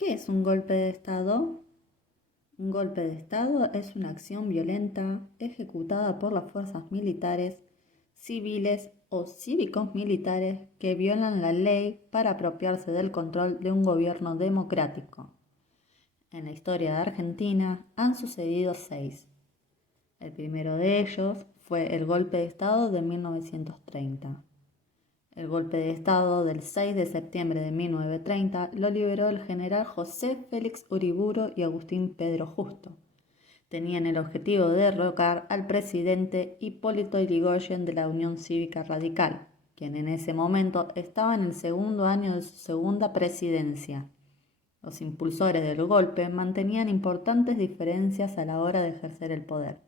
¿Qué es un golpe de Estado? Un golpe de Estado es una acción violenta ejecutada por las fuerzas militares, civiles o cívicos militares que violan la ley para apropiarse del control de un gobierno democrático. En la historia de Argentina han sucedido 6. El primero de ellos fue el golpe de Estado de 1930. El golpe de Estado del 6 de septiembre de 1930 lo liberó el general José Félix Uriburu y Agustín Pedro Justo. Tenían el objetivo de derrocar al presidente Hipólito Yrigoyen de la Unión Cívica Radical, quien en ese momento estaba en el segundo año de su segunda presidencia. Los impulsores del golpe mantenían importantes diferencias a la hora de ejercer el poder.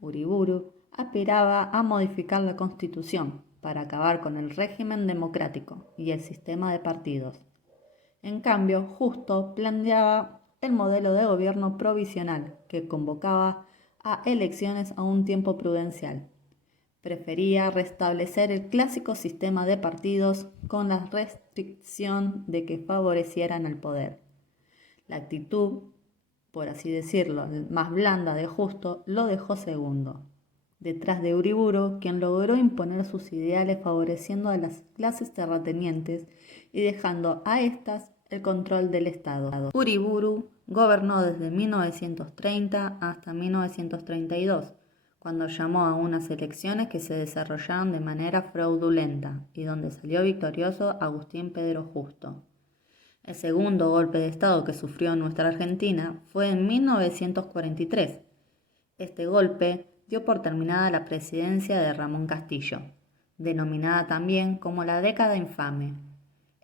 Uriburu aspiraba a modificar la Constitución para acabar con el régimen democrático y el sistema de partidos. En cambio, Justo planteaba el modelo de gobierno provisional que convocaba a elecciones a un tiempo prudencial. Prefería restablecer el clásico sistema de partidos con la restricción de que favorecieran al poder. La actitud, por así decirlo, más blanda de Justo, lo dejó segundo, detrás de Uriburu, quien logró imponer sus ideales favoreciendo a las clases terratenientes y dejando a estas el control del Estado. Uriburu gobernó desde 1930 hasta 1932, cuando llamó a unas elecciones que se desarrollaron de manera fraudulenta y donde salió victorioso Agustín Pedro Justo. El segundo golpe de Estado que sufrió nuestra Argentina fue en 1943. Este golpe dio por terminada la presidencia de Ramón Castillo, denominada también como la década infame.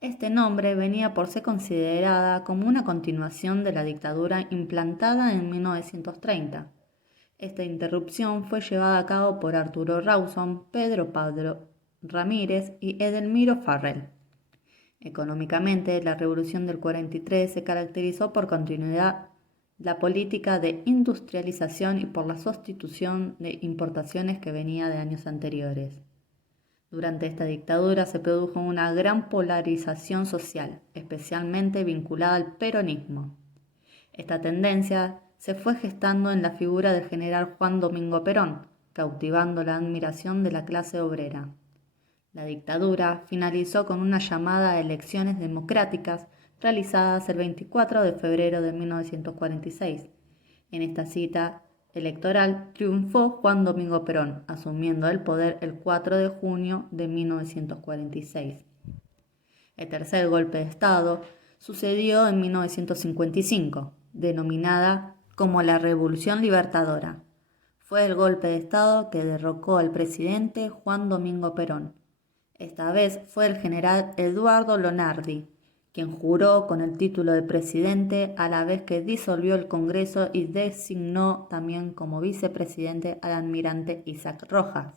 Este nombre venía por ser considerada como una continuación de la dictadura implantada en 1930. Esta interrupción fue llevada a cabo por Arturo Rawson, Pedro Pablo Ramírez y Edelmiro Farrell. Económicamente, la Revolución del 43 se caracterizó por continuidad la política de industrialización y por la sustitución de importaciones que venía de años anteriores. Durante esta dictadura se produjo una gran polarización social, especialmente vinculada al peronismo. Esta tendencia se fue gestando en la figura del general Juan Domingo Perón, cautivando la admiración de la clase obrera. La dictadura finalizó con una llamada a elecciones democráticas realizadas el 24 de febrero de 1946. En esta cita electoral triunfó Juan Domingo Perón, asumiendo el poder el 4 de junio de 1946. El tercer golpe de Estado sucedió en 1955, denominada como la Revolución Libertadora. Fue el golpe de Estado que derrocó al presidente Juan Domingo Perón. Esta vez fue el general Eduardo Lonardi, quien juró con el título de presidente a la vez que disolvió el Congreso y designó también como vicepresidente al almirante Isaac Rojas.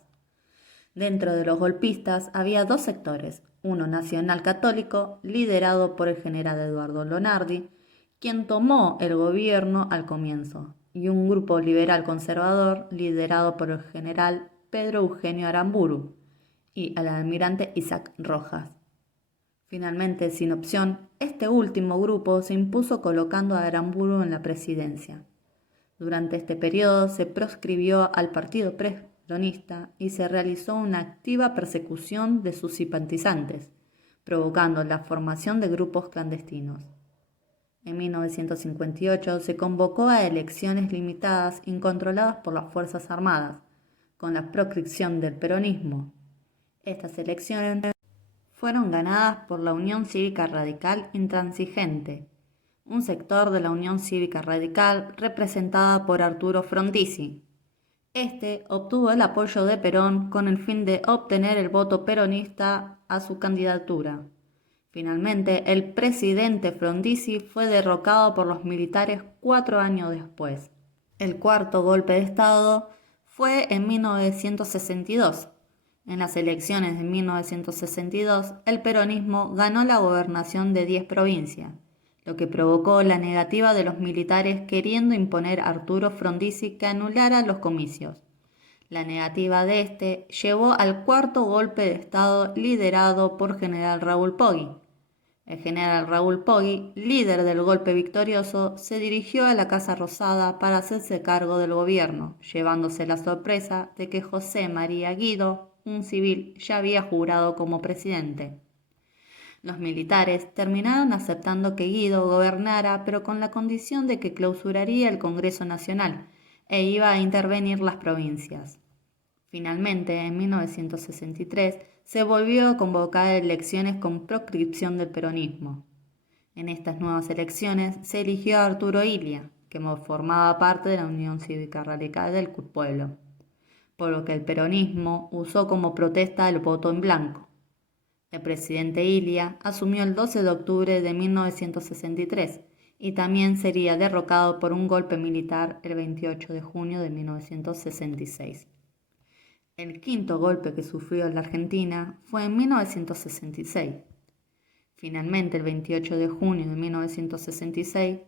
Dentro de los golpistas había dos sectores, uno nacional católico, liderado por el general Eduardo Lonardi, quien tomó el gobierno al comienzo, y un grupo liberal conservador liderado por el general Pedro Eugenio Aramburu y al almirante Isaac Rojas. Finalmente, sin opción, este último grupo se impuso colocando a Aramburu en la presidencia. Durante este periodo se proscribió al partido peronista y se realizó una activa persecución de sus simpatizantes, provocando la formación de grupos clandestinos. En 1958 se convocó a elecciones limitadas incontroladas por las Fuerzas Armadas, con la proscripción del peronismo. Estas elecciones fueron ganadas por la Unión Cívica Radical Intransigente, un sector de la Unión Cívica Radical representada por Arturo Frondizi. Este obtuvo el apoyo de Perón con el fin de obtener el voto peronista a su candidatura. Finalmente, el presidente Frondizi fue derrocado por los militares 4 años después. El cuarto golpe de Estado fue en 1962. En las elecciones de 1962, el peronismo ganó la gobernación de 10 provincias, lo que provocó la negativa de los militares queriendo imponer a Arturo Frondizi que anulara los comicios. La negativa de este llevó al cuarto golpe de Estado liderado por general Raúl Poggi. El general Raúl Poggi, líder del golpe victorioso, se dirigió a la Casa Rosada para hacerse cargo del gobierno, llevándose la sorpresa de que José María Guido, un civil, ya había jurado como presidente. Los militares terminaron aceptando que Guido gobernara, pero con la condición de que clausuraría el Congreso Nacional e iba a intervenir las provincias. Finalmente, en 1963, se volvió a convocar elecciones con proscripción del peronismo. En estas nuevas elecciones se eligió a Arturo Illia, que formaba parte de la Unión Cívica Radical del pueblo, por lo que el peronismo usó como protesta el voto en blanco. El presidente Illia asumió el 12 de octubre de 1963 y también sería derrocado por un golpe militar el 28 de junio de 1966. El quinto golpe que sufrió la Argentina fue en 1966. Finalmente, el 28 de junio de 1966,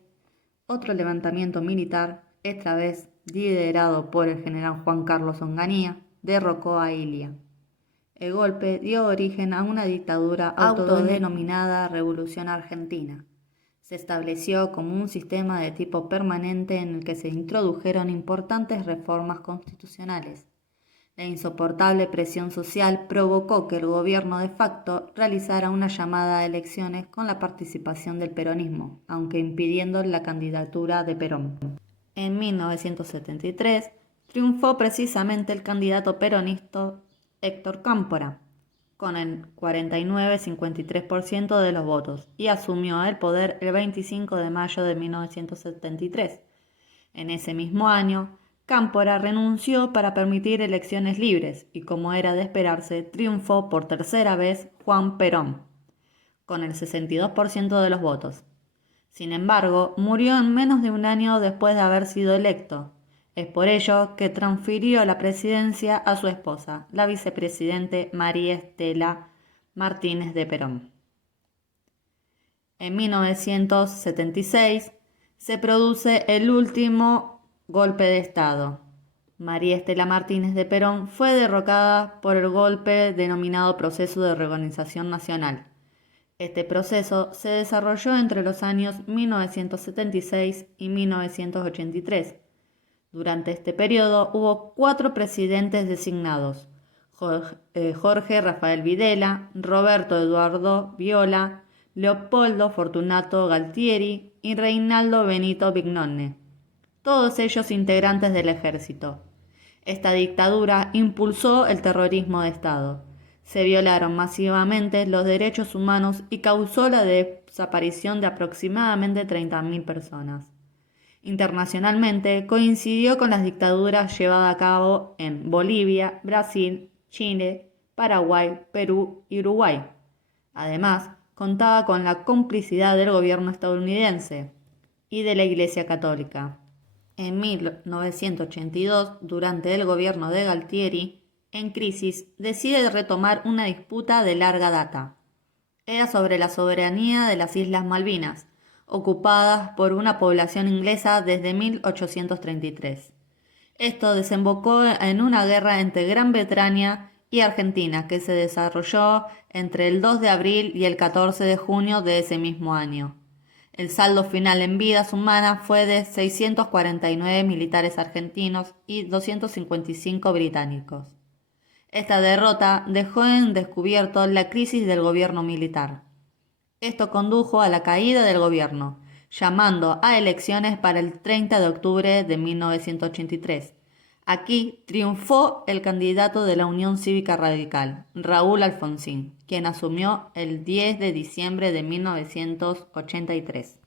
otro levantamiento militar, esta vez liderado por el general Juan Carlos Onganía, derrocó a Illia. El golpe dio origen a una dictadura autodenominada Revolución Argentina. Se estableció como un sistema de tipo permanente en el que se introdujeron importantes reformas constitucionales. La insoportable presión social provocó que el gobierno de facto realizara una llamada a elecciones con la participación del peronismo, aunque impidiendo la candidatura de Perón. En 1973 triunfó precisamente el candidato peronista Héctor Cámpora, con el 49,53% de los votos, y asumió el poder el 25 de mayo de 1973. En ese mismo año, Cámpora renunció para permitir elecciones libres y, como era de esperarse, triunfó por tercera vez Juan Perón, con el 62% de los votos. Sin embargo, murió en menos de un año después de haber sido electo. Es por ello que transfirió la presidencia a su esposa, la vicepresidente María Estela Martínez de Perón. En 1976 se produce el último golpe de Estado. María Estela Martínez de Perón fue derrocada por el golpe denominado Proceso de Reorganización Nacional. Este proceso se desarrolló entre los años 1976 y 1983. Durante este periodo hubo 4 presidentes designados: Jorge Rafael Videla, Roberto Eduardo Viola, Leopoldo Fortunato Galtieri y Reinaldo Benito Vignone, todos ellos integrantes del ejército. Esta dictadura impulsó el terrorismo de Estado. Se violaron masivamente los derechos humanos y causó la desaparición de aproximadamente 30.000 personas. Internacionalmente coincidió con las dictaduras llevadas a cabo en Bolivia, Brasil, Chile, Paraguay, Perú y Uruguay. Además, contaba con la complicidad del gobierno estadounidense y de la Iglesia Católica. En 1982, durante el gobierno de Galtieri, en crisis, decide retomar una disputa de larga data. Era sobre la soberanía de las Islas Malvinas, ocupadas por una población inglesa desde 1833. Esto desembocó en una guerra entre Gran Bretaña y Argentina que se desarrolló entre el 2 de abril y el 14 de junio de ese mismo año. El saldo final en vidas humanas fue de 649 militares argentinos y 255 británicos. Esta derrota dejó en descubierto la crisis del gobierno militar. Esto condujo a la caída del gobierno, llamando a elecciones para el 30 de octubre de 1983. Aquí triunfó el candidato de la Unión Cívica Radical, Raúl Alfonsín, quien asumió el 10 de diciembre de 1983.